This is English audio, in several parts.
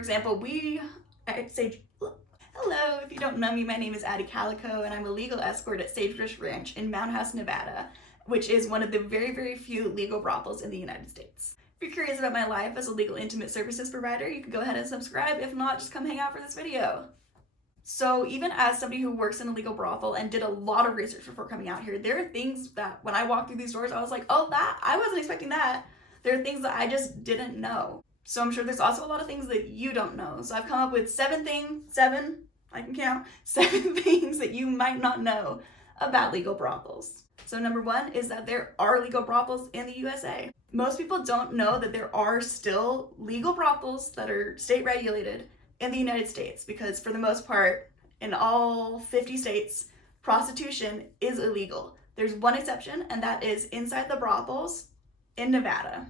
example, hello, if you don't know me, my name is Addie Calico, and I'm a legal escort at Sagebrush Ranch in Mound House, Nevada, which is one of the very, very few legal brothels in the United States. If you're curious about my life as a legal intimate services provider, you can go ahead and subscribe. If not, just come hang out for this video. So even as somebody who works in a legal brothel and did a lot of research before coming out here, there are things that when I walked through these doors, I was like, oh, I wasn't expecting that. There are things that I just didn't know. So I'm sure there's also a lot of things that you don't know. So I've come up with seven things that you might not know about legal brothels. So number one is that there are legal brothels in the USA. Most people don't know that there are still legal brothels that are state regulated in the United States, because for the most part, in all 50 states, prostitution is illegal. There's one exception, and that is inside the brothels in Nevada.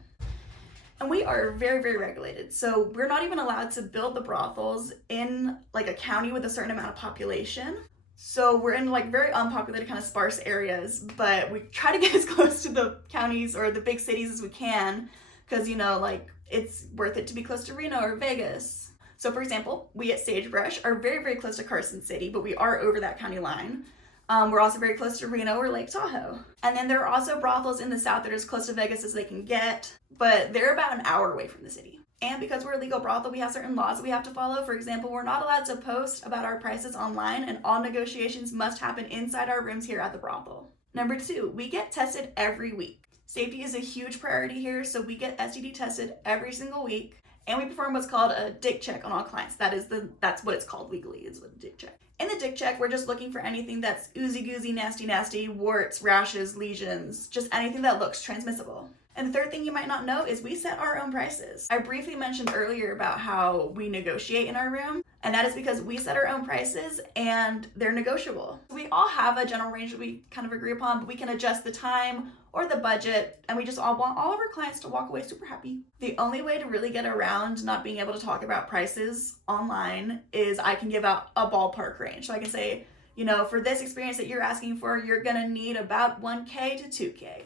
And we are very, very regulated. So we're not even allowed to build the brothels in like a county with a certain amount of population. So we're in like very unpopulated, kind of sparse areas, but we try to get as close to the counties or the big cities as we can, because, you know, like it's worth it to be close to Reno or Vegas. So for example, we at Sagebrush are very, very close to Carson City, but we are over that county line. We're also very close to Reno or Lake Tahoe. And then there are also brothels in the south that are as close to Vegas as they can get, but they're about an hour away from the city. And because we're a legal brothel, we have certain laws that we have to follow. For example, we're not allowed to post about our prices online, and all negotiations must happen inside our rooms here at the brothel. Number two, we get tested every week. Safety is a huge priority here, so we get STD tested every single week. And we perform what's called a dick check on all clients. That's what it's called legally, is what a dick check. In the dick check, we're just looking for anything that's oozy-goozy, nasty, warts, rashes, lesions, just anything that looks transmissible. And the third thing you might not know is we set our own prices. I briefly mentioned earlier about how we negotiate in our room, and that is because we set our own prices and they're negotiable. We all have a general range that we kind of agree upon, but we can adjust the time or the budget, and we just all want all of our clients to walk away super happy. The only way to really get around not being able to talk about prices online is I can give out a ballpark range. So I can say, you know, for this experience that you're asking for, you're gonna need about 1K to 2K.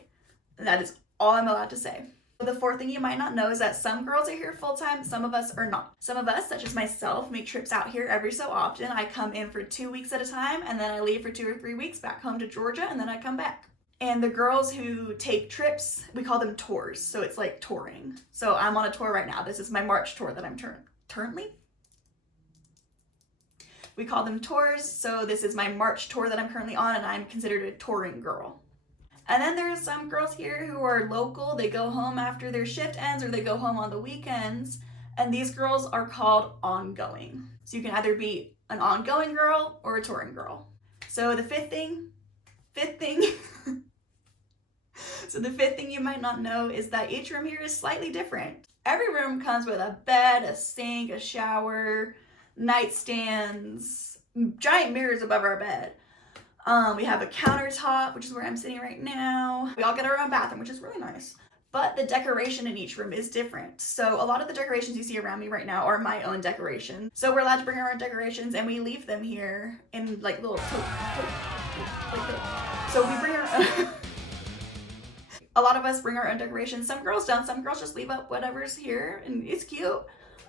And that is all I'm allowed to say. The fourth thing you might not know is that some girls are here full-time, some of us are not. Some of us, such as myself, make trips out here every so often. I come in for 2 weeks at a time, and then I leave for 2 or 3 weeks back home to Georgia, and then I come back. And the girls who take trips, we call them tours. So it's like touring. So I'm on a tour right now. This is my March tour that I'm currently. We call them tours. So this is my March tour that I'm currently on, and I'm considered a touring girl. And then there's some girls here who are local. They go home after their shift ends, or they go home on the weekends. And these girls are called ongoing. So you can either be an ongoing girl or a touring girl. So the fifth thing So the fifth thing you might not know is that each room here is slightly different. Every room comes with a bed, a sink, a shower, nightstands, giant mirrors above our bed. We have a countertop, which is where I'm sitting right now. We all get our own bathroom, which is really nice. But the decoration in each room is different. So a lot of the decorations you see around me right now are my own decorations. So we're allowed to bring our own decorations, and we leave them here in like little like this. So we bring our own. A lot of us bring our own decorations. Some girls don't. Some girls just leave up whatever's here, and it's cute.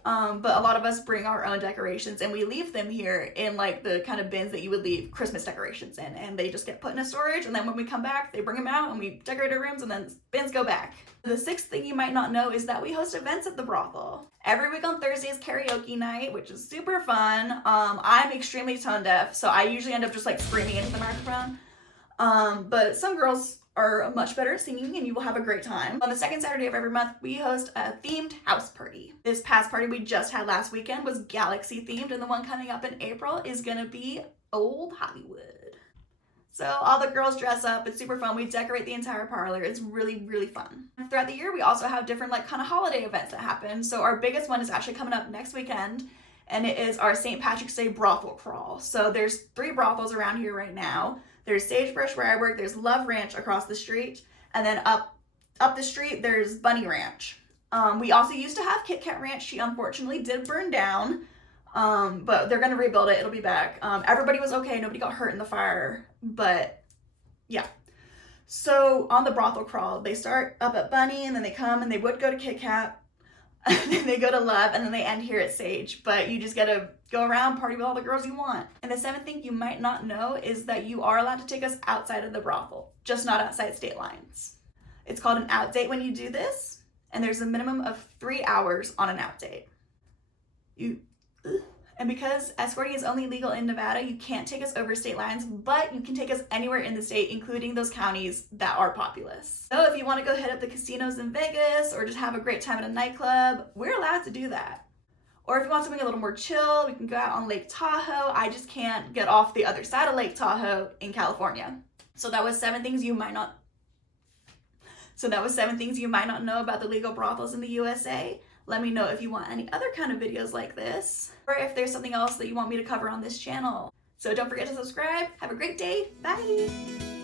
But a lot of us bring our own decorations, and we leave them here in like the kind of bins that you would leave Christmas decorations in, and they just get put in a storage, and then when we come back, they bring them out, and we decorate our rooms, and then bins go back. The sixth thing you might not know is that we host events at the brothel. Every week on Thursday is karaoke night, which is super fun. I'm extremely tone deaf, so I usually end up just like screaming into the microphone. But some girls are much better at singing, and you will have a great time. On the second Saturday of every month, we host a themed house party. This past party we just had last weekend was Galaxy themed, and the one coming up in April is gonna be Old Hollywood. So all the girls dress up. It's super fun. We decorate the entire parlor. It's really, really fun. Throughout the year, we also have different like kind of holiday events that happen. So our biggest one is actually coming up next weekend, and it is our St. Patrick's Day brothel crawl. So there's 3 brothels around here right now. There's Sagebrush where I work, there's Love Ranch across the street, and then up the street there's Bunny Ranch. We also used to have Kit Kat Ranch. She unfortunately did burn down, but they're gonna rebuild it. It'll be back. Everybody was okay. Nobody got hurt in the fire, but yeah. So on the brothel crawl, they start up at Bunny, and then they come and they would go to Kit Kat. then they go to Love, and then they end here at Sage. But you just gotta go around, party with all the girls you want. And the 7th thing you might not know is that you are allowed to take us outside of the brothel, just not outside state lines. It's called an out date when you do this, and there's a minimum of 3 hours on an out date. And because escorting is only legal in Nevada, you can't take us over state lines, but you can take us anywhere in the state, including those counties that are populous. So if you want to go hit up the casinos in Vegas or just have a great time at a nightclub, we're allowed to do that. Or if you want something a little more chill, we can go out on Lake Tahoe. I just can't get off the other side of Lake Tahoe in California. So that was 7 things you might not know about the legal brothels in the USA. Let me know if you want any other kind of videos like this, or if there's something else that you want me to cover on this channel. So don't forget to subscribe. Have a great day. Bye.